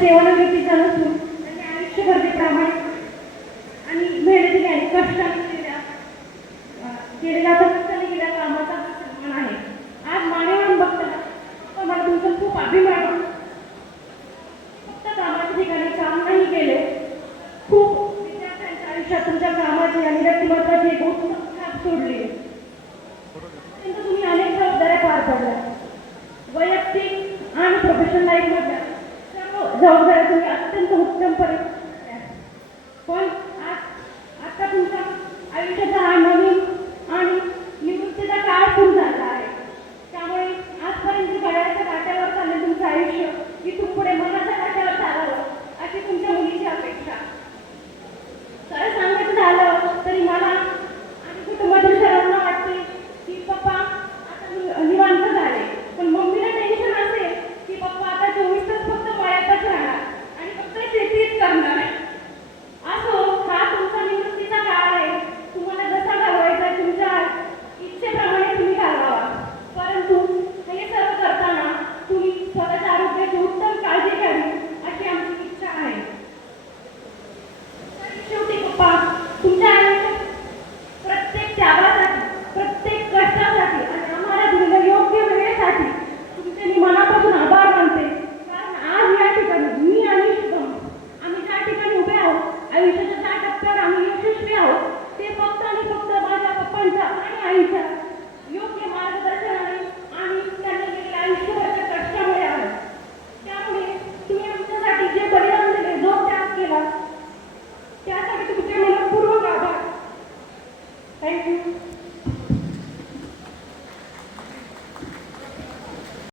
सेवानिवृत्तीचा नसून त्यांनी आयुष्यभर ते प्रामाणिक आणि मेहनतीने आणि कष्टाने केलेला कष्टाने केलेल्या कामाचा सन्मान आहे. आज मानेवरून बघताना मला तुमचा खूप अभिमान वाटतो. फक्त कामाच्या ठिकाणी काम नाही केले, खूप विद्यार्थ्यांच्या आयुष्यात तुमच्या कामाची आणि व्यक्तिमत्वाची एक उत्तम छाप सोडली. तुम्ही अनेक जबाबदाऱ्या पार पडल्या. वैयक्तिक आणि प्रोफेशनल लाईफ मधल्या सर्व जबाबदाऱ्या तुम्ही अत्यंत उत्तमपणे पण आता तुमच्या आयुष्याचा हा नवीन